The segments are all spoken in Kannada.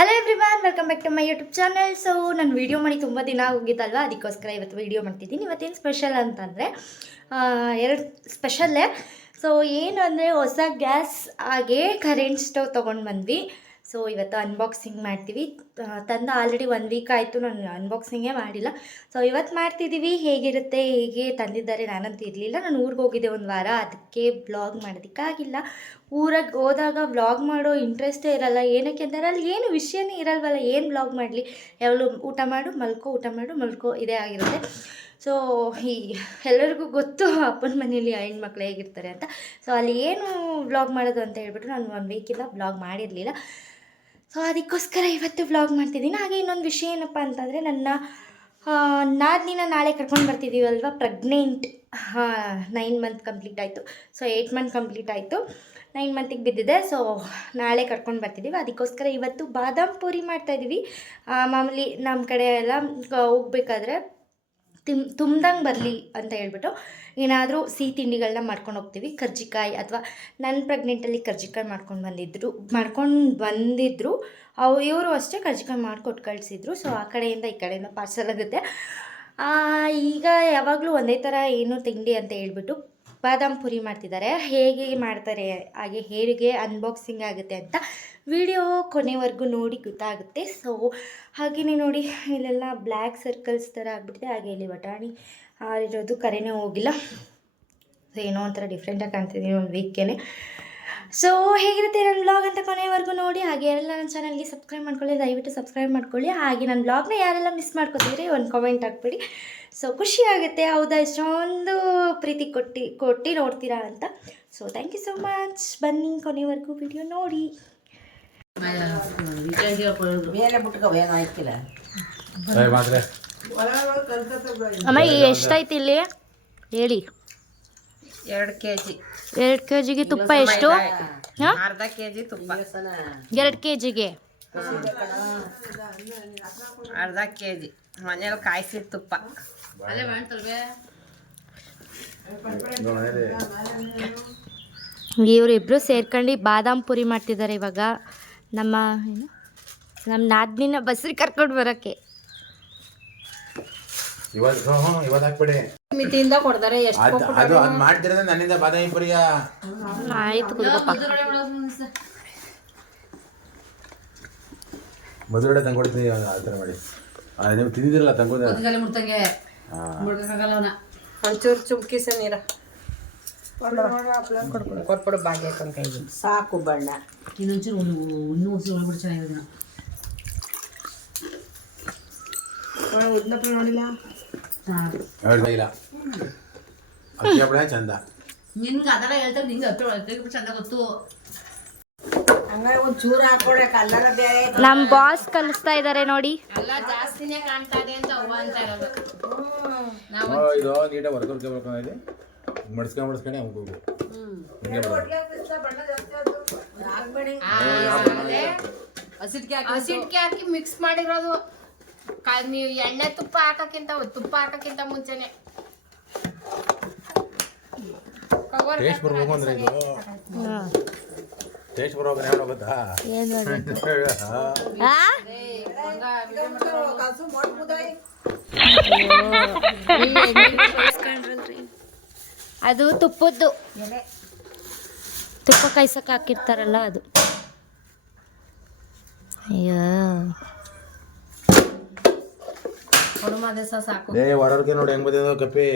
Hello everyone, welcome back to my YouTube channel. So ನಾನು ವೀಡಿಯೋ ಮಾಡಿ ತುಂಬ ದಿನ ಹೋಗಿದ್ದಲ್ವ, ಅದಕ್ಕೋಸ್ಕರ ಇವತ್ತು ವೀಡಿಯೋ ಮಾಡ್ತಿದ್ದೀನಿ. ಇವತ್ತೇನು ಸ್ಪೆಷಲ್ ಅಂತಂದರೆ ಎರಡು ಸ್ಪೆಷಲ್ಲೇ. ಸೊ ಏನು ಅಂದರೆ ಹೊಸ ಗ್ಯಾಸ್ ಹಾಗೆ ಕರೆಂಟ್ ಸ್ಟವ್ ತೊಗೊಂಡು ಬಂದ್ವಿ. ಸೊ ಇವತ್ತು ಅನ್ಬಾಕ್ಸಿಂಗ್ ಮಾಡ್ತೀವಿ. ತಂದು ಆಲ್ರೆಡಿ 1 ವೀಕ್ ಆಯಿತು, ನಾನು ಅನ್ಬಾಕ್ಸಿಂಗೇ ಮಾಡಿಲ್ಲ. ಸೊ ಇವತ್ತು ಮಾಡ್ತಿದ್ದೀವಿ. ಹೇಗಿರುತ್ತೆ, ಹೇಗೆ ತಂದಿದ್ದಾರೆ, ನಾನಂತೂ ಇರಲಿಲ್ಲ, ನಾನು ಊರಿಗೆ ಹೋಗಿದ್ದೆ 1 ವಾರ, ಅದಕ್ಕೆ ಬ್ಲಾಗ್ ಮಾಡೋದಕ್ಕಾಗಿಲ್ಲ. ಊರಿಗೆ ಹೋದಾಗ ವ್ಲಾಗ್ ಮಾಡೋ ಇಂಟ್ರೆಸ್ಟೇ ಇರಲ್ಲ. ಏನಕ್ಕೆ ಅಂದರೆ ಅಲ್ಲಿ ಏನು ವಿಷಯನೇ ಇರಲ್ವಲ್ಲ, ಏನು ವ್ಲಾಗ್ ಮಾಡಲಿ, ಯಾವಾಗಲೂ ಊಟ ಮಾಡು ಮಲ್ಕೋ, ಊಟ ಮಾಡು ಮಲ್ಕೋ, ಇದೇ ಆಗಿರುತ್ತೆ. ಸೊ ಈ ಎಲ್ಲರಿಗೂ ಗೊತ್ತು ಅಪ್ಪನ ಮನೇಲಿ ಹೆಣ್ಮಕ್ಳು ಹೇಗಿರ್ತಾರೆ ಅಂತ. ಸೊ ಅಲ್ಲಿ ಏನು ವ್ಲಾಗ್ ಮಾಡೋದು ಅಂತ ಹೇಳ್ಬಿಟ್ಟು ನಾನು 1 ವೀಕಿಂದ ವ್ಲಾಗ್ ಮಾಡಿರಲಿಲ್ಲ. ಸೊ ಅದಕ್ಕೋಸ್ಕರ ಇವತ್ತು ವ್ಲಾಗ್ ಮಾಡ್ತಿದ್ದೀನಿ. ಹಾಗೆ ಇನ್ನೊಂದು ವಿಷಯ ಏನಪ್ಪ ಅಂತಂದರೆ, ನನ್ನ ನಾದಿನ ನಾಳೆ ಕರ್ಕೊಂಡು ಬರ್ತಿದ್ದೀವಲ್ವ, ಪ್ರೆಗ್ನೆಂಟ್. 9 ಮಂತ್ ಕಂಪ್ಲೀಟ್ ಆಯಿತು. ಸೊ 8 ಮಂತ್ ಕಂಪ್ಲೀಟ್ ಆಯಿತು, 9 ಮಂತಿಗೆ ಬಿದ್ದಿದೆ. ಸೊ ನಾಳೆ ಕರ್ಕೊಂಡು ಬರ್ತಿದ್ದೀವಿ. ಅದಕ್ಕೋಸ್ಕರ ಇವತ್ತು ಬಾದಾಮ್ ಪೂರಿ ಮಾಡ್ತಾಯಿದ್ದೀವಿ. ಮಾಮೂಲಿ ನಮ್ಮ ಕಡೆ ಎಲ್ಲ ಹೋಗ್ಬೇಕಾದ್ರೆ ತುಂಬ್ದಂಗೆ ಬರಲಿ ಅಂತ ಹೇಳ್ಬಿಟ್ಟು ಏನಾದರೂ ಸಿಹಿ ತಿಂಡಿಗಳನ್ನ ಮಾಡ್ಕೊಂಡು ಹೋಗ್ತೀವಿ. ಕರ್ಜಿಕಾಯಿ, ಅಥವಾ ನನ್ನ ಪ್ರೆಗ್ನೆಂಟಲ್ಲಿ ಕರ್ಜಿಕಾಯಿ ಮಾಡ್ಕೊಂಡು ಬಂದಿದ್ದರು. ಇವರು ಅಷ್ಟೇ ಕರ್ಜಿಕಾಯಿ ಮಾಡಿಕೊಟ್ಟು ಕಳಿಸಿದ್ರು. ಸೊ ಆ ಕಡೆಯಿಂದ ಈ ಕಡೆಯಿಂದ ಪಾರ್ಸಲ್ ಆಗುತ್ತೆ. ಈಗ ಯಾವಾಗಲೂ ಒಂದೇ ಥರ ಏನು ತಿಂಡಿ ಅಂತ ಹೇಳ್ಬಿಟ್ಟು ಬಾದಾಮ್ ಪುರಿ ಮಾಡ್ತಿದ್ದಾರೆ. ಹೇಗೆ ಮಾಡ್ತಾರೆ, ಹಾಗೆ ಹೇಗೆ ಅನ್ಬಾಕ್ಸಿಂಗ್ ಆಗುತ್ತೆ ಅಂತ ವಿಡಿಯೋ ಕೊನೆವರೆಗೂ ನೋಡಿ ಗೊತ್ತಾಗುತ್ತೆ. ಸೊ ಹಾಗೆಯೇ ನೋಡಿ, ಇಲ್ಲೆಲ್ಲ ಬ್ಲ್ಯಾಕ್ ಸರ್ಕಲ್ಸ್ ಥರ ಆಗಿಬಿಟ್ಟಿದೆ. ಹಾಗೆ ಇಲ್ಲಿ ಬಟಾಣಿ ಇರೋದು ಕರೆನೇ ಹೋಗಿಲ್ಲ. ಸೊ ಏನೋ ಒಂಥರ ಡಿಫ್ರೆಂಟಾಗಿ ಕಾಣ್ತಿದ್ದೀನಿ 1 ವೀಕೇನೆ. ಸೊ ಹೇಗಿರುತ್ತೆ ನನ್ನ ವ್ಲಾಗ್ ಅಂತ ಕೊನೆವರೆಗೂ ನೋಡಿ. ಹಾಗೆ ಯಾರೆಲ್ಲ ನನ್ನ ಚಾನಲ್ಗೆ ಸಬ್ಸ್ಕ್ರೈಬ್ ಮಾಡ್ಕೊಳ್ಳಿ, ದಯವಿಟ್ಟು ಸಬ್ಸ್ಕ್ರೈಬ್ ಮಾಡ್ಕೊಳ್ಳಿ. ಹಾಗೆ ನನ್ನ ವ್ಲಾಗ್ನ ಯಾರೆಲ್ಲ ಮಿಸ್ ಮಾಡ್ಕೊತಿದ್ರೆ ಒಂದು ಕಾಮೆಂಟ್ ಹಾಕ್ಬಿಡಿ. ಸೊ ಖುಷಿ ಆಗುತ್ತೆ, ಹೌದಾ ಇಷ್ಟೊಂದು ಪ್ರೀತಿ ಕೊಟ್ಟು ನೋಡ್ತೀರಾ ಅಂತ. So thank you so much. ಬನ್ನಿ ಕೊನೆವರೆಗೂ ವಿಡಿಯೋ ನೋಡಿ. ಅಮ್ಮ ಎಷ್ಟಾಯ್ತು ಇಲ್ಲಿ ಹೇಳಿ? 2 kg. 2 kgಗೆ ತುಪ್ಪ ಎಷ್ಟು? ಅರ್ಧ kg ತುಪ್ಪ. 2 kgಗೆ ಅರ್ಧ kg ಮನೇಲಿ ಕಾಯಿಸಿದ ತುಪ್ಪ. ಇವರಿಬ್ಬರು ಸೇರ್ಕೊಂಡು ಬಾದಾಮ್ ಪುರಿ ಮಾಡ್ತಿದ್ದಾರೆ. ಇವಾಗ ನಮ್ಮ ನಾದ್ನಿನ ಬಸ್ರಿ ಕರ್ಕೊಂಡು ಬರೋಕ್ಕೆ ಮಿತಿಯಿಂದ ಕೊಡ್ತಾರೆ. ಅದು ಮಾಡ್ತಿರೋದು ನನ್ನಿಂದ ಬಾದಾಮಿ ಪುರಿಯ. ಆಯ್ತು ಕುಡ್ದಪ್ಪ. ಮಧುರಡೆ ತಂದ್ಕೊಡ್ತೀನಿ, ಆ ಥರ ಮಾಡಿ. ನೀವು ತಿಂದಿದ್ರಲ್ಲ ತಂಗೋದ ಒಂಚೂರು ಚುಮ್ಕಿಸ ನೀರ ಕೊಟ್ಬಿಡು. ಭಾಗ್ಯ ಕೈಗೆ ಸಾಕು ಬಣ್ಣ. ಇನ್ನೊಂಚೂರು ಇನ್ನೂ ಉಸಿರು ಚೆನ್ನಾಗಿದೆ. ನೋಡಿಲ್ಲ ಇಲ್ಲ ಅಕ್ಕಿ ಹಪ್ಪಳ ಚಂದ. ನಿನ್ಗೆ ಅದೆಲ್ಲ ಹೇಳ್ತಾರೆ, ನಿಂಗೆ ಹತ್ತು ಚಂದ ಗೊತ್ತು. ಹಂಗಾರೆ ಒಂಚೂರು ಹಾಕೊಡೆ, ಕಲ್ಲರ ಬೇರೆ. ನಮ್ಮ ಬಾಸ್ ಕಲಿಸ್ತಾ ಇದ್ದಾರೆ ನೋಡಿ. ಎಲ್ಲ ಜಾಸ್ತಿನೇ ಕಾಣ್ತಾ ಇದೆ ಅಂತ ಅವ್ವ ಅಂತ ಇರೋದು. ಇದು ನೀಟಾಗಿ ವರ್ಕೌಟ್ ಮಡ್ಸ್ಕೊಂಡು ಹೋಗ್ಬೇಕು. ಹಸಿಟ್ಕೆ ಹಾಕಿ ಮಿಕ್ಸ್ ಮಾಡಿರೋದು. ನೀವು ಎಣ್ಣೆ ತುಪ್ಪ ಹಾಕಕ್ಕಿಂತ ಮುಂಚೆನೆ ಟೇಸ್ಟ್ ಬರ್ಬೇಕು ಅಂದ್ರೆ ಇದು ಟೇಸ್ಟ್ ಬರೋಕೆ ಯಾವ ಗೊತ್ತಾ? ಅದು ತುಪ್ಪದ್ದು, ತುಪ್ಪ ಕಾಯ್ಸಕ್ಕೆ ಹಾಕಿರ್ತಾರಲ್ಲ ಅದು. ಅಯ್ಯೋ ಸಾಕು. ಹೊರಕ್ಕೆ ನೋಡಿ ಹೆಂಗ್ ಬಂದಿದೆ ಕಪ್ಪಿ.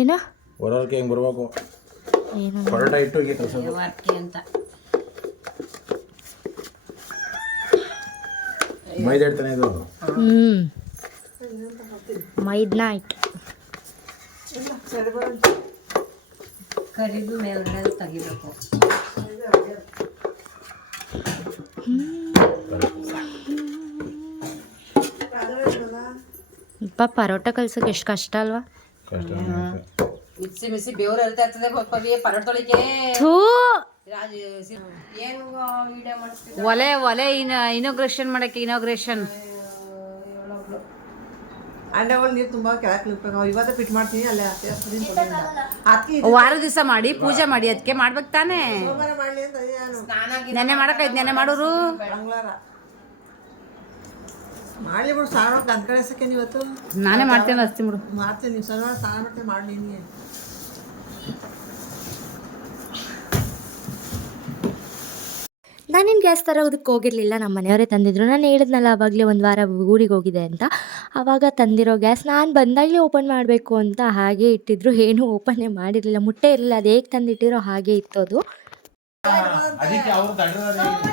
ಏನೋ ಹೊರಕ್ಕೆ ಹೆಂಗ್ ಬರ್ಬೇಕು, ಏನು ಪರೋಟ ಇಟ್ಟು ಅಂತ ಮೈದಾ ಇಡ್ತಾನೆ ಇದು. ಮೈದಾ ಹಿಟ್ಟು ಕರಿದು ಮೇಲ್ಗಡೆ ತೆಗಿಬೇಕು. ಪರೋಟ ಕಲ್ಸಕ್ಕೆ ಎಷ್ಟು ಕಷ್ಟ ಅಲ್ವಾ? ಮಿಸಿ ಬೇವ್ರು ಹೇಳ್ತಾ ಇರ್ತದೆ ಪರೋಟ ತೊಳಿಕೆ. ಒಲೆ ಇನಾಗ್ರೇಷನ್ ಮಾಡಕ್ಕೆ ವಾರ ದಿವಸ ಮಾಡಿ ಪೂಜೆ ಮಾಡಿ ಅದಕ್ಕೆ ಮಾಡ್ಬೇಕು ತಾನೇ. ನೆನೆ ಮಾಡಕ್ ನೆನೆ ಮಾಡೋರು ಮಾಡಲಿ ಬಿಡು ಸ್ನಾನ ಮಾಡಿ ಗಂಧ ಕಳಿಸಕ್ಕೆ ಇವತ್ತು ನಾನೇ ಮಾಡ್ತೇನೆ ಹಚ್ತೀನಿ ಬಿಡು. ಮಾಡ್ತೀನಿ ನೀವು ಸ್ನಾನ ಮಾಡ್ತೀನಿ ಮಾಡಿ ನಿನಗೆ ನಾನೇನು ಗ್ಯಾಸ್ ತರೋದಕ್ಕೆ ಹೋಗಿರಲಿಲ್ಲ, ನಮ್ಮ ಮನೆಯವರೇ ತಂದಿದ್ರು. ನಾನು ಹೇಳಿದ್ನಲ್ಲ ಆವಾಗಲೇ ಒಂದು ವಾರ ಊರಿಗೆ ಹೋಗಿದೆ ಅಂತ, ಆವಾಗ ತಂದಿರೋ ಗ್ಯಾಸ್ ನಾನು ಬಂದಾಗಲೇ ಓಪನ್ ಮಾಡಬೇಕು ಅಂತ ಹಾಗೆ ಇಟ್ಟಿದ್ರು. ಏನೂ ಓಪನ್ನೇ ಮಾಡಿರಲಿಲ್ಲ, ಮುಟ್ಟೆ ಇರಲಿಲ್ಲ. ಅದು ಹೇಗೆ ತಂದಿಟ್ಟಿರೋ ಹಾಗೆ ಇತ್ತು ಅದು. ಅದಕ್ಕೆ ಅವರು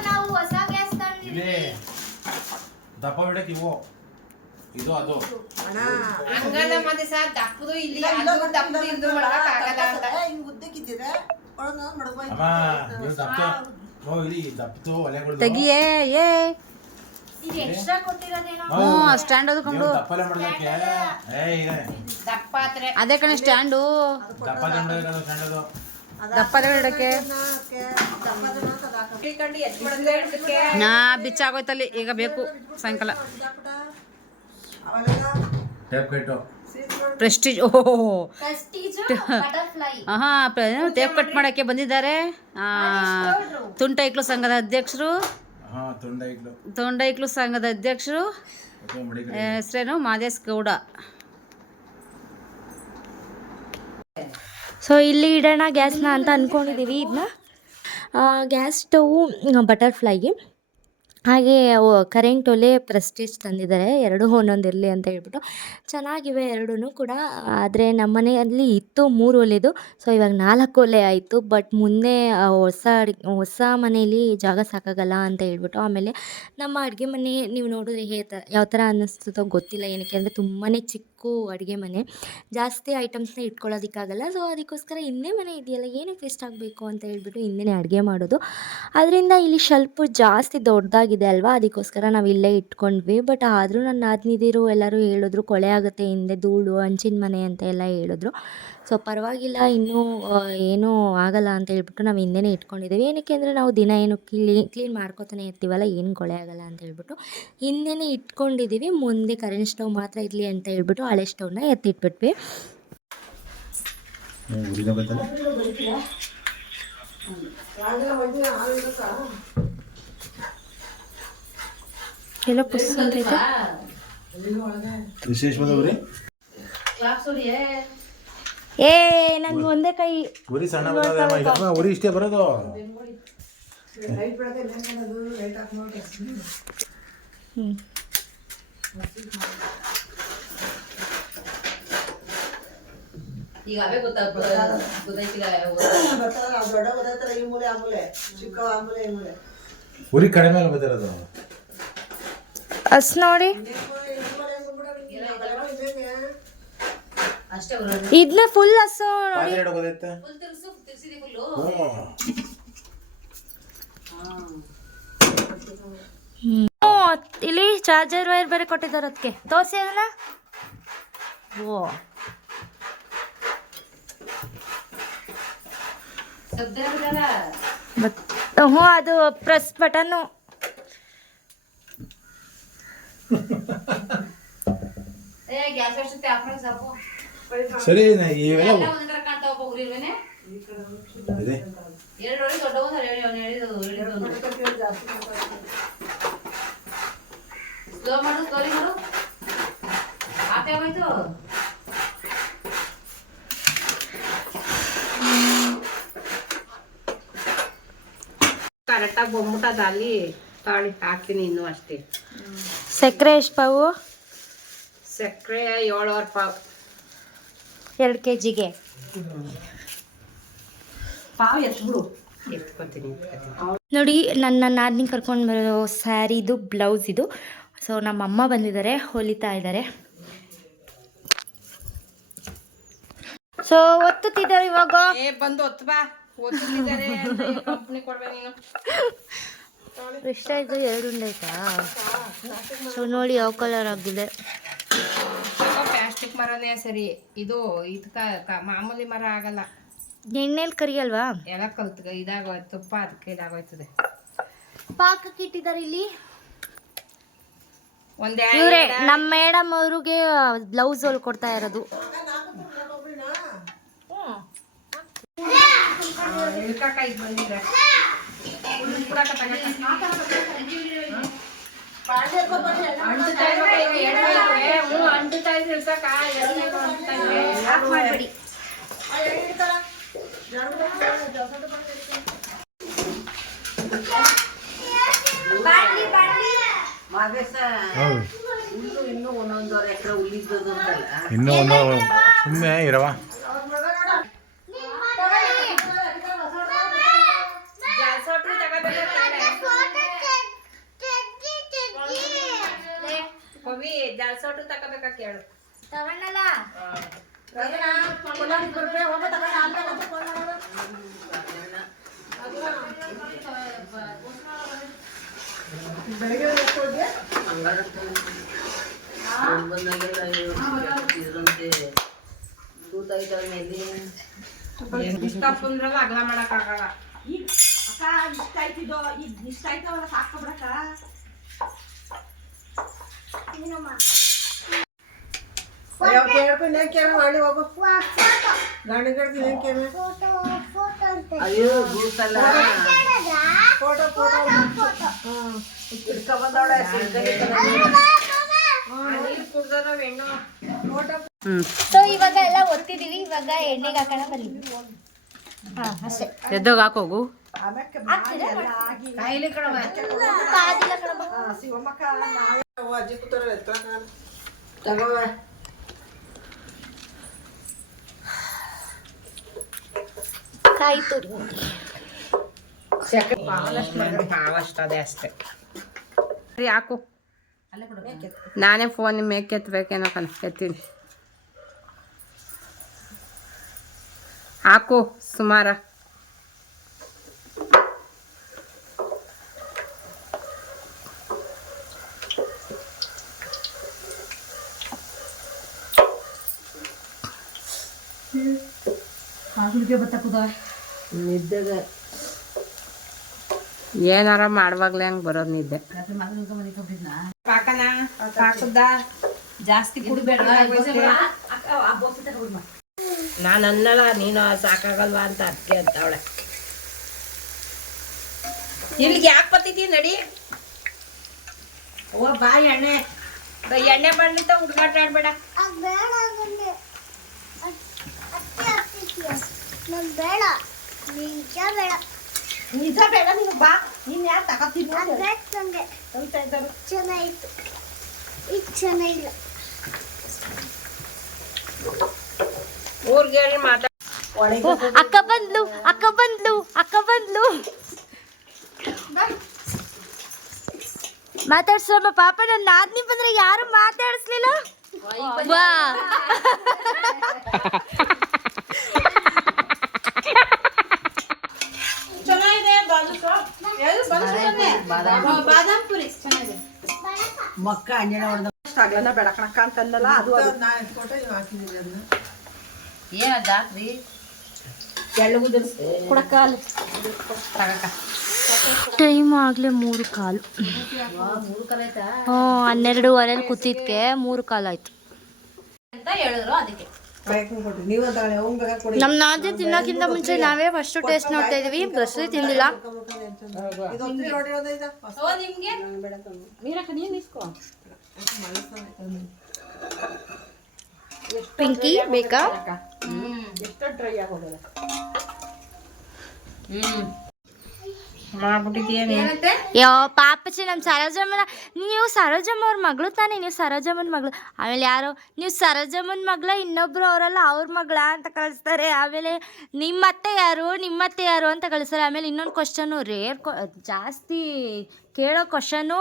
ನಾವು ಹೊಸ ಗ್ಯಾಸ್ ಇದೆ ದಪ್ಪ ಬಿಡಕ್ಕೆ ಇವು ಇದು ಅದು ಹಂಗಲ್ಲ ಮತ್ತೆ ಸರ್ ದಪ್ಪದು ಇಲ್ಲಿ ಅದು ದಪ್ಪದು ಇದು ಮಾಡಕ್ಕಾಗಲ್ಲ ಅಂತ. ಹಿಂಗೆ ಉದ್ದಕ್ಕಿದ್ದೀರಾ ಒಳಗೆ ಮಡಗು ಅಮ್ಮ ನೀವು ದಪ್ಪ ಓ ಇಲ್ಲಿ ದಪ್ಪತು ಒಲೆಗಳು ತೆಗಿಯೇ ಏ ಇದು ಎಕ್ಸ್ಟ್ರಾ ಕೊಟ್ಟಿರೋದೇನೋ. ಸ್ಟ್ಯಾಂಡ್ ಅದಕೊಂಡು ದಪ್ಪಲೆ ಮಾಡ್ದಕ್ಕೆ ಇದೆ ದಪ್ಪ ಆದ್ರೆ ಅದೇ ಕಣೆ ಸ್ಟ್ಯಾಂಡು. ದಪ್ಪ ತಂಡದು ಸಣ್ಣದು ದಪ್ಪದ ಇಡಕ್ಕೆ ಕಂಡು ಎತ್ ಮಾಡಿದ್ರೆ ಇಡ್ಲಿಕ್ಕೆ ನಾ ಬಿಚ್ಚಾಗೋಯ್ತಲ್ಲಿ ಈಗ ಬೇಕು ಸಾಯಂಕಾಲ. ಟೇಪ್ ಕಟ್ಟು ಪ್ರೆಸ್ಟೀಜ್ ಓಹೋ ಪ್ರೆಸ್ಟೀಜ್ ಬಟರ್ಫ್ಲೈ. ಟೇಪ್ ಕಟ್ ಮಾಡೋಕ್ಕೆ ಬಂದಿದ್ದಾರೆ ತುಂಟೈಕ್ಳು ಸಂಘದ ಅಧ್ಯಕ್ಷರು. ಹಾ ತೊಂಡೈಗ್ಲು ತೊಂಡೈಕ್ಳು ಸಂಘದ ಅಧ್ಯಕ್ಷರು ಹೆಸರೇನು ಮಾದೇಶ್ ಗೌಡ. ಸೊ ಇಲ್ಲಿ ಇಡೋಣ ಗ್ಯಾಸ್ನ ಅಂತ ಅಂದ್ಕೊಂಡಿದ್ದೀವಿ. ಇದನ್ನ ಗ್ಯಾಸ್ ಸ್ಟವ್ ಬಟರ್ಫ್ಲೈಗೆ, ಹಾಗೆ ಕರೆಂಟ್ ಒಲೆ ಪ್ರೆಸ್ಟೀಜ್ ತಂದಿದ್ದಾರೆ. ಎರಡೂ ಒಂದೊಂದು ಇರಲಿ ಅಂತ ಹೇಳ್ಬಿಟ್ಟು ಚೆನ್ನಾಗಿವೆ ಎರಡೂ ಕೂಡ. ಆದರೆ ನಮ್ಮ ಮನೆಯಲ್ಲಿ ಇತ್ತು 3 ಒಲೆದು, ಸೊ ಇವಾಗ 4 ಒಲೆ ಆಯಿತು. ಬಟ್ ಮುಂದೆ ಹೊಸ ಮನೆಯಲ್ಲಿ ಜಾಗ ಸಾಕಾಗಲ್ಲ ಅಂತ ಹೇಳ್ಬಿಟ್ಟು, ಆಮೇಲೆ ನಮ್ಮ ಅಡುಗೆ ಮನೆ ನೀವು ನೋಡಿದ್ರೆ ಯಾವ ಥರ ಅನ್ನಿಸ್ತದೋ ಗೊತ್ತಿಲ್ಲ. ಏನಕ್ಕೆ ಅಂದರೆ ತುಂಬಾ ಚಿಕ್ಕ ಅಡುಗೆ ಮನೆ, ಜಾಸ್ತಿ ಐಟಮ್ಸ್ನ ಇಟ್ಕೊಳ್ಳೋದಕ್ಕಾಗಲ್ಲ. ಸೊ ಅದಕ್ಕೋಸ್ಕರ ಹಿಂದೆ ಮನೆ ಇದೆಯಲ್ಲ, ಏನಕ್ಕೆ ವೇಸ್ಟ್ ಆಗಬೇಕು ಅಂತ ಹೇಳ್ಬಿಟ್ಟು ಹಿಂದೆನೇ ಅಡುಗೆ ಮಾಡೋದು. ಅದರಿಂದ ಇಲ್ಲಿ ಸ್ವಲ್ಪ ಜಾಸ್ತಿ ದೊಡ್ಡದಾಗಿದೆ ಅಲ್ವಾ, ಅದಕ್ಕೋಸ್ಕರ ನಾವು ಇಲ್ಲೇ ಇಟ್ಕೊಂಡ್ವಿ. ಬಟ್ ಆದರೂ ನನ್ನ ನಾದಿನಿದಿರು ಎಲ್ಲರೂ ಹೇಳಿದ್ರು ಕೊಳೆ ಆಗುತ್ತೆ ಹಿಂದೆ, ಧೂಳು ಹಂಚಿನ ಮನೆ ಅಂತ ಎಲ್ಲ ಹೇಳಿದ್ರು. ಸೊ ಪರವಾಗಿಲ್ಲ, ಇನ್ನೂ ಏನೂ ಆಗಲ್ಲ ಅಂತ ಹೇಳ್ಬಿಟ್ಟು ನಾವು ಹಿಂದೆನೇ ಇಟ್ಕೊಂಡಿದ್ದೀವಿ. ಏನಕ್ಕೆ ಅಂದರೆ ನಾವು ದಿನ ಏನು ಕ್ಲೀನ್ ಮಾಡ್ಕೊತಾನೆ ಇರ್ತೀವಲ್ಲ, ಏನು ಕೊಳೆ ಆಗಲ್ಲ ಅಂತ ಹೇಳ್ಬಿಟ್ಟು ಹಿಂದೆನೇ ಇಟ್ಕೊಂಡಿದ್ದೀವಿ. ಮುಂದೆ ಕರೆಂಟ್ ಸ್ಟವ್ ಮಾತ್ರ ಇರಲಿ ಅಂತ ಹೇಳ್ಬಿಟ್ಟು ಹಳೆ ಸ್ಟವ್ನ ಎತ್ತಿಟ್ಬಿಟ್ವಿ. ಎಲ್ಲ ಪುಸ್ ಅಂತ ಇದೆ. ವಿಶೇಷವಾದವ್ರಿ ಏ ನಂದು ಒಂದೇ ಕೈ ಉರಿ ಸಣ್ಣ ಬರೋದು ಉರಿ ಇಷ್ಟೇ ಬರೋದು. ಲೈಟ್ ಬೆಳಗ್ಗೆ ಲೈಟ್ ಹಾಕಿ ನೋಡಿ ಈಗ ಅವೇ ಗೊತ್ತಾಗ್ತದೆ ದೊಡ್ಡ ಗೊತ್ತಾಯ್ತಲ್ಲ, ಈ ಮೂಲೆ ಆ ಮೂಲೆ, ಚಿಕ್ಕ ಆ ಮೂಲೆ ಈ ಮೂಲೆ. ಉರಿ ಕಡಿಮೆ ಅಲ್ಲ ಬದಿರೋದು ಅಸ್ ನೋಡಿ ಅಷ್ಟೇ ಬರೋದು. ಇದನ್ನ ಫುಲ್ ಹಸು ನೋಡಿ. ಗೊತ್ತೈತೆ ಇಲ್ಲಿ ಚಾರ್ಜರ್ ವೈರ್ ಬೇರೆ ಕೊಟ್ಟಿದ್ದಾರೆ, ಅದಕ್ಕೆ ತೋರಿಸಿ ಅದನ್ನ. ಓ ಹ್ಞೂ, ಅದು ಪ್ರೆಸ್ ಬಟನ್ನು. ಸರಿ ಇವೆಲ್ಲ ಕಾಣ್ತಾವಪ್ಪ ಉರಿಲ್ವೇನೆ. ಇದೆ ಎರಡು ಒಳ್ಳೆ ದೊಡ್ಡ ಸ್ಲೋ ಮಾಡು, ಸ್ಲೋಲಿ ಮಾಡು. ಆಫ್ ಆಗೋಯ್ತು. ಕರೆಕ್ಟಾಗಿ ಬಂದ್ಬಿಟ್ಟದ ಅಲ್ಲಿ ತಾಳಿ ಹಾಕ್ತೀನಿ ಇನ್ನೂ ಅಷ್ಟೇ. ಸಕ್ಕರೆ ಎಷ್ಟು ಪಾವು? ಸಕ್ಕರೆ 7.5 ಪಾವ್ 2 kgಗೆ. ಪಾವ್ ಎತ್ಬಿಡು. ಎತ್ಕೊತೀನಿ. ನೋಡಿ ನನ್ನ ನಾದಿನಿ ಕರ್ಕೊಂಡು ಬರೋ ಸ್ಯಾರಿದು ಬ್ಲೌಸ್ ಇದು. ಸೊ ನಮ್ಮಮ್ಮ ಬಂದಿದ್ದಾರೆ, ಹೊಲಿತಾ ಇದ್ದಾರೆ. ಸೊ ಒತ್ತುತ್ತಿದ್ದಾರೆ ಇವಾಗ. ಬಂದು ಒತ್ತು ಬಾ, ಓದ್ತಿದ್ದಾರೆ ಕಂಪ್ನಿ ಕೊಡ್ಬೇಕು ನೀನು. ಎಷ್ಟಾಯ್ತು? 2 ಉಂಡೆ ಆಯ್ತಾ? ಸೊ ನೋಡಿ ಯಾವ ಕಲರ್ ಆಗಿದೆ. ಪ್ಲಾಸ್ಟಿಕ್ ಮರನೇ ಸರಿ, ಇದು ಮಾಮೂಲಿ ಮರ ಆಗಲ್ಲ. ಎಣ್ಣೆಲಿ ಕರಿ ಅಲ್ವಾ, ಎಲ್ಲ ಕಲ್ತ್ ಇದಾಗೋಯ್ತು, ತುಪ್ಪ ಅದಕ್ಕೆ ಇದಾಗೋಯ್ತದೆ. ಪಾಕಕ್ಕೆ ಇಟ್ಟಿದ್ದಾರೆ ಇಲ್ಲಿ. ಒಂದೇ ಇವ್ರೆ ನಮ್ಮ ಮೇಡಮ್ ಅವ್ರಿಗೆ ಬ್ಲೌಸ್ ಹೊಲ್ಕೊಡ್ತಾ ಇರೋದು. ಬಂದಿದ್ರೆ ಅಂಟುತ್ತಾ ಇರ್ಬೇಕು, ಈಗ ಎಣ್ಣೆ ಹ್ಞೂ ಅಂಟುತ್ತಾ ಇರ್ಸಕ್ಕ ಎಣ್ಣೆ ಅಂಟುತ್ತಾ ಇದ್ರೆ ಆಫ್ ಮಾಡಬೇಡಿ. ಹೌದು ಹುಲ್ಲು ಇನ್ನೂ ಒಂದೊಂದೂವರೆ ಎಕರೆ ಹುಲ್ಲಿದ್ದದು ಅಂತಲ್ಲ. ಇನ್ನೂ ಒಂದು ಸುಮ್ಮನೆ ಇರವ. ಜಾಸ್ತಿ ತಗೋಬೇಕು ಕವಿ ಜಾಲ್ಸೋಟು ತಗೋಬೇಕ ಕೇಳು. ತಗೊಂಡಲ್ಲ ಬೆಳಗ್ಗೆ ಎಷ್ಟು ಹೋದ್ಯಾ? ಇಷ್ಟ ಕುಂದ್ರಲ್ಲ ಅಗಲ ಮಾಡಕ್ಕಾಗಲ್ಲ. ಕೇಳ್ಕೊಂಡು ಏನ್ ಕೇಳ ಮಾಡಿ ಹೋಗು. ಗಾಡಿ ಕಡ್ತೀನಿ ಏನ್ ಕೇಳ ಫೋಟೋ ಇಟ್ಕೊಂಡ್ಬಂದವಳೆ ನೀರ್ ಕುಡ್ದದ ಹೆಣ್ಣು ಸೊ ಇವಾಗ ಎಲ್ಲ ಒತ್ತಿದೀವಿ. ಇವಾಗ ಎಣ್ಣೆಗೆ ಹಾಕೋಣ ಬನ್ನಿ. ಹಾ ಅಷ್ಟೇ. ಎದ್ದೋಗ ಹಾಕೋಗು. ಕಾಯಿಲೆ ಕಡವ ಕಾದಿಲ್ಲ ಕಣಮ್ಮ. ಶಿವಮೊಗ್ಗ ಅಜ್ಜಿ ಕೂತಾರ ತಗೋವೆ. ಕಾಯಿ ತುರಿ ಪಾವಷ್ಟದೆ ಅಷ್ಟೇ. ಹಾಕು ನಾನೇ ಫೋನ್ ಮೇಕ್ ಎತ್ತಬೇಕೇನೋ ಕಣ ಎತ್ತೀನಿ. ಹಾಕು ಸುಮಾರ ನಿದ್ದೆಗೆ ಏನಾರ ಮಾಡುವಾಗ್ಲೇ ಹಂಗೆ ಬರೋದು ನಿದ್ದೆ. ಪಾಕನ ಪಾಕದ ಜಾಸ್ತಿ ಕುಡಿಬೇಡ. ನಾನು ಅನ್ನಲ್ಲ ನೀನು ಸಾಕಾಗಲ್ವಾ ಅಂತ ಅದಕ್ಕೆ ಅಂತವಳೆ. ಇಲ್ಲಿಗೆ ಯಾಕೆ ಬರ್ತಿದ್ದೀ ನಡಿ. ಅವ್ವ ಬಾಯಿ ಎಣ್ಣೆ ಎಣ್ಣೆ ಬಂದಿತ್ತ ಹುಡುಗಾಟ ಆಡ್ಬೇಡ. ನಿಜ ಬೇಡ ನೀನು ಬಾ. ನೀನ್ ಯಾರು ತಗೋತೀನಿ ಚೆನ್ನಾಗಿತ್ತು ಈಗ ಚೆನ್ನಾಗಿಲ್ಲ. ಊರಿಗೆ ಹೇಳಿ ಮಾತಾಡ. ಅಕ್ಕ ಬಂದ್ಲು ಅಕ್ಕ ಬಂದ್ಲು ಅಕ್ಕ ಬಂದ್ಲು. ಮಾತಾಡ್ಸಮ್ಮ ಪಾಪ. ನನ್ನ ನಾದ್ನಿ ಬಂದ್ರೆ ಯಾರು ಮಾತಾಡಿಸ್ಲಿಲ್ಲ. ವಾ ಮಕ್ಕ ಅಂಜನ ಹೊಡೆದ ಅಗ್ಲನ ಬೆಳಕಣಕ್ಕ ಅಂತಂದಲ್ಲ ಅದು ನಾನು ಫೋಟೋ ಹಾಕಿದ್ದೀನಿ ಅದನ್ನ. ಏನದ ಹಾಕ್ರಿ ಎಳ್ಳು ಉದುರಿಸಿ ಕುಡಕಾಲು ತಗಕ. ಟೈಮ್ ಆಗ್ಲೇ 3:15. 3 ಕಾಲ ಆಯ್ತಾ 12:15 ಕೂತಿದ್ಕೆ 3:15 ಆಯ್ತು ಅಂತ ಹೇಳಿದ್ರು ಅದಕ್ಕೆ. ನೀವು ತಗೊಳ್ಳಿ ಅವ್ನು ಬೇಕಾದ್ರೆ ಕೊಡಿ. ನಮ್ ನಾದಿ ತಿನ್ನೋಕ್ಕಿಂತ ಮುಂಚೆ ನಾವೇ ಫಸ್ಟ್ ಟೇಸ್ಟ್ ನೋಡ್ತಾ ಇದೀವಿ. ಬಸ್ರಿ ತಿಂದಿಲ್ಲ. ಇದು ಒಂದ್ಸರಿ ಹೊಡಿಯೋದು ಇದು. ಓ ನಿಮ್ಗೆ ನೀರಕ್ಕ ನೀನು ಇಸ್ಕೋ. ಪಿಂಕಿ ಬೇಕಾ? ಎಷ್ಟು ಡ್ರೈ ಆಗೋದಿಲ್ಲ. ಮಾಡ್ಬಿಟ್ಟಿದ್ದೀಯ ಯೋ ಪಾಪಚ್ಚಿ ನಮ್ಮ ಸರೋಜಮ್ಮನ. ನೀವು ಸರೋಜಮ್ಮ ಅವ್ರ ಮಗಳು ತಾನೇ? ನೀವು ಸರೋಜಮ್ಮನ ಮಗಳು. ಆಮೇಲೆ ಯಾರು ನೀವು ಸರೋಜಮ್ಮನ ಮಗಳ, ಇನ್ನೊಬ್ರು ಅವರಲ್ಲ ಅವ್ರ ಮಗಳ ಅಂತ ಕಳಿಸ್ತಾರೆ. ಆಮೇಲೆ ನಿಮ್ಮತ್ತೆ ಯಾರು ಅಂತ ಕಳಿಸ್ತಾರೆ. ಆಮೇಲೆ ಇನ್ನೊಂದು ಕ್ವಶನು ಜಾಸ್ತಿ ಕೇಳೋ ಕ್ವಶನು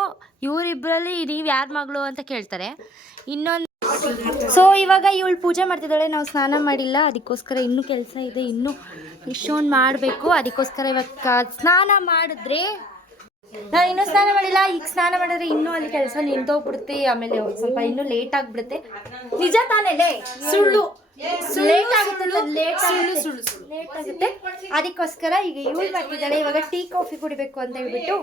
ಇವರಿಬ್ಬರಲ್ಲಿ ನೀವು ಯಾರ ಮಗಳು ಅಂತ ಕೇಳ್ತಾರೆ. ಇನ್ನೊಂದು ಸೊ ಇವಾಗ ಇವಳು ಪೂಜೆ ಮಾಡ್ತಿದ್ದಾಳೆ. ನಾವು ಸ್ನಾನ ಮಾಡಿಲ್ಲ, ಅದಕ್ಕೋಸ್ಕರ ಇನ್ನೂ ಕೆಲಸ ಇದೆ. ಇನ್ನೂ ಇಷ್ಟೊಂದು ಮಾಡಬೇಕು. ಅದಕ್ಕೋಸ್ಕರ ಇವಾಗ ಸ್ನಾನ ಮಾಡಿದ್ರೆ ನಾನು ಇನ್ನೂ ಸ್ನಾನ ಮಾಡಿಲ್ಲ. ಈಗ ಸ್ನಾನ ಮಾಡಿದ್ರೆ ಇನ್ನೂ ಅಲ್ಲಿ ಕೆಲಸ ನಿಂತೋಗ್ಬಿಡುತ್ತೆ. ಆಮೇಲೆ ಸ್ವಲ್ಪ ಇನ್ನೂ ಲೇಟ್ ಆಗಿಬಿಡುತ್ತೆ. ನಿಜ ತಾನೇ? ಸುಳ್ಳು ಲೇಟ್ ಆಗುತ್ತೆ. ಅದಕ್ಕೋಸ್ಕರ ಈಗ ಇವಳು ಬರ್ತಿದ್ದಾಳೆ. ಇವಾಗ ಟೀ ಕಾಫಿ ಕುಡಿಬೇಕು ಅಂತ ಹೇಳ್ಬಿಟ್ಟು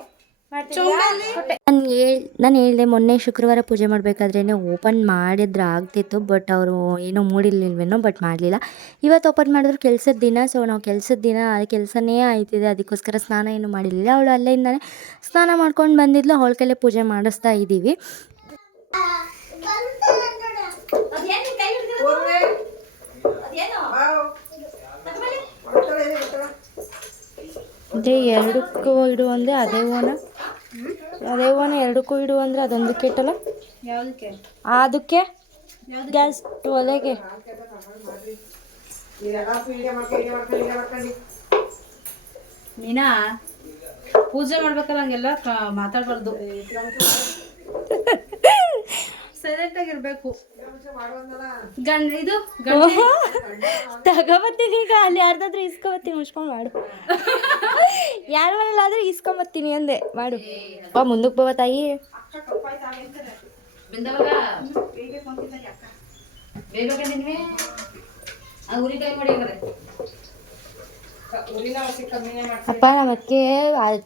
ನಾನು ಹೇಳಿದೆ ಮೊನ್ನೆ ಶುಕ್ರವಾರ ಪೂಜೆ ಮಾಡಬೇಕಾದ್ರೇ ಓಪನ್ ಮಾಡಿದ್ರೆ ಆಗ್ತಿತ್ತು, ಬಟ್ ಅವರು ಏನೋ ಮೂಡಿರ್ಲಿಲ್ವೇನೋ, ಬಟ್ ಮಾಡಲಿಲ್ಲ. ಇವತ್ತು ಓಪನ್ ಮಾಡಿದ್ರು ಕೆಲಸದ ದಿನ. ಸೊ ನಾವು ಕೆಲಸದ ದಿನ ಕೆಲಸನೇ ಆಯ್ತಿದೆ, ಅದಕ್ಕೋಸ್ಕರ ಸ್ನಾನ ಏನು ಮಾಡಿರಲಿಲ್ಲ. ಅವಳು ಅಲ್ಲಿಂದನೇ ಸ್ನಾನ ಮಾಡ್ಕೊಂಡು ಬಂದಿದ್ಲು, ಅವಳ ಕೈಲೇ ಪೂಜೆ ಮಾಡಿಸ್ತಾ ಇದ್ದೀವಿ. ಅದೇ ಎರಡಕ್ಕೂ ಇಡು ಅಂದರೆ ಅದೇ ಓನ ಎರಡಕ್ಕೂ ಇಡು ಅಂದರೆ ಅದೊಂದಕ್ಕೆ ಇಟ್ಟಲ್ಲ, ಅದಕ್ಕೆ ಗ್ಯಾಸ್ ಒಲೆಗೆ. ನೀನಾ ಪೂಜೆ ಮಾಡ್ಬೇಕಲ್ಲ ಹಂಗೆಲ್ಲ ಮಾತಾಡ್ಬಾರ್ದು, ಸೈಲೆಂಟ್ ಆಗಿರ್ಬೇಕು. ಇದು ತಗೋಬತ್ತೀನಿ ಈಗ, ಅಲ್ಲಿ ಯಾರ್ದಾದ್ರೂ ಇಸ್ಕೊಬತ್ತೀನಿ, ಮುಚ್ಕೊಂಡು ಮಾಡು. ಯಾರ ಮನೇಲಾದ್ರೂ ಇಸ್ಕೊಂಬತ್ತೀನಿ ಅಂದೆ, ಮಾಡು. ಮುಂದಕ್ಕೆ ಬವ ತಾಯಿ. ಅಪ್ಪ ನಮ್ಮ ಅದಕ್ಕೆ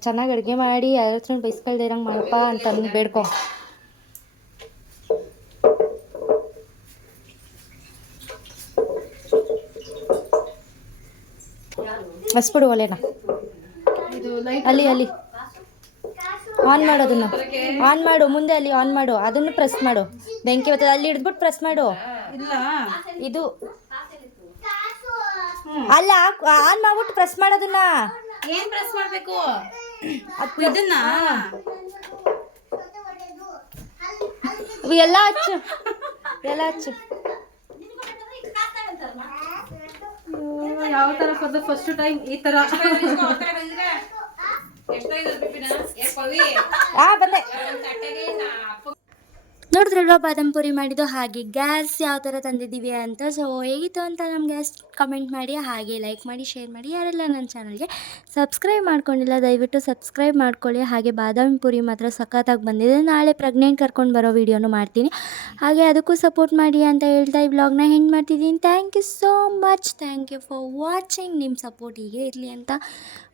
ಚೆನ್ನಾಗಿ ಅಡುಗೆ ಮಾಡಿ ಯಾರ ಹತ್ರ ಬೈಸ್ಕೊಳ್ದೆ ಇರಂಗೆ ಮಾಡಪ್ಪ ಅಂತಂದು ಬೇಡ್ಕೊ. ಹಸ್ಬಿಡು ಒಲೆನ, ಅಲ್ಲಿ ಆನ್ ಮಾಡು, ಅದನ್ನು ಆನ್ ಮಾಡು, ಮುಂದೆ ಅಲ್ಲಿ ಆನ್ ಮಾಡು, ಅದನ್ನು ಪ್ರೆಸ್ ಮಾಡು, ಬೆಂಕಿ ಬರ್ತದೆ, ಅಲ್ಲಿ ಹಿಡಿದ್ಬಿಟ್ಟು ಪ್ರೆಸ್ ಮಾಡು. ಇದು ಅಲ್ಲ, ಆನ್ ಮಾಡ್ಬಿಟ್ಟು ಪ್ರೆಸ್ ಮಾಡೋದನ್ನ. ಏನ್ ಪ್ರೆಸ್ ಮಾಡ್ಬೇಕು ಇದನ್ನ? ಎಲ್ಲ ಹಚ್ಚು, ಎಲ್ಲ ಹಚ್ಚು. ಯಾವ ತರ ಫಸ್ಟ್ ಟೈಮ್ ಈ ತರ ಬಂದೆ. ನೋಡಿದ್ರಲ್ವ ಬಾದಾಮ್ ಪೂರಿ ಮಾಡಿದ್ದು, ಹಾಗೆ ಗ್ಯಾಸ್ ಯಾವ ಥರ ತಂದಿದ್ದೀವಿ ಅಂತ. ಸೊ ಹೇಗಿತ್ತು ಅಂತ ನಮ್ಮ ಗ್ಯಾಸ್ ಕಮೆಂಟ್ ಮಾಡಿ, ಹಾಗೆ ಲೈಕ್ ಮಾಡಿ, ಶೇರ್ ಮಾಡಿ. ಯಾರೆಲ್ಲ ನನ್ನ ಚಾನಲ್ಗೆ ಸಬ್ಸ್ಕ್ರೈಬ್ ಮಾಡ್ಕೊಂಡಿಲ್ಲ ದಯವಿಟ್ಟು ಸಬ್ಸ್ಕ್ರೈಬ್ ಮಾಡ್ಕೊಳ್ಳಿ. ಹಾಗೆ ಬಾದಾಮಿ ಪೂರಿ ಮಾತ್ರ ಸಖತ್ತಾಗಿ ಬಂದಿದೆ. ನಾಳೆ ಪ್ರೆಗ್ನೆಂಟ್ ಕರ್ಕೊಂಡು ಬರೋ ವೀಡಿಯೋನು ಮಾಡ್ತೀನಿ, ಹಾಗೆ ಅದಕ್ಕೂ ಸಪೋರ್ಟ್ ಮಾಡಿ ಅಂತ ಹೇಳ್ತಾ ಈ ವ್ಲಾಗ್ನ ಎಂಡ್ ಮಾಡ್ತಿದ್ದೀನಿ. Thank you so much, thank you for watching. ನಿಮ್ಮ ಸಪೋರ್ಟ್ ಹೀಗೆ ಇರಲಿ ಅಂತ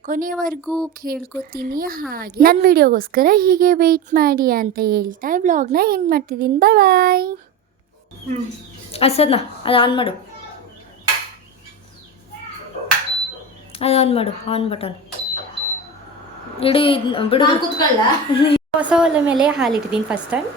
ಕೊನೆವರೆಗೂ ಕೇಳ್ಕೊತೀನಿ. ಹಾಗೆ ನನ್ನ ವೀಡಿಯೋಗೋಸ್ಕರ ಹೀಗೆ ವೆಯ್ಟ್ ಮಾಡಿ ಅಂತ ಹೇಳ್ತಾ ವ್ಲಾಗ್ನ ಎಂಡ್ ಮಾಡ್ತಿದ್ದೀನಿ. ಬಾಯ್ ಬಾಯ್. ಅಸದ್ನ ಅದು ಆನ್ ಮಾಡು, ಅದು ಆನ್ ಮಾಡು, ಆನ್ ಬಟನ್ ಇಡಿ ಬಿಡು. ಕುತ್ಕೊಳ್ಳ ಹೊಸ ಒಲೆ ಮೇಲೆ ಹಾಲಿಟ್ಟಿದ್ದೀನಿ ಫಸ್ಟ್ ಟೈಮ್.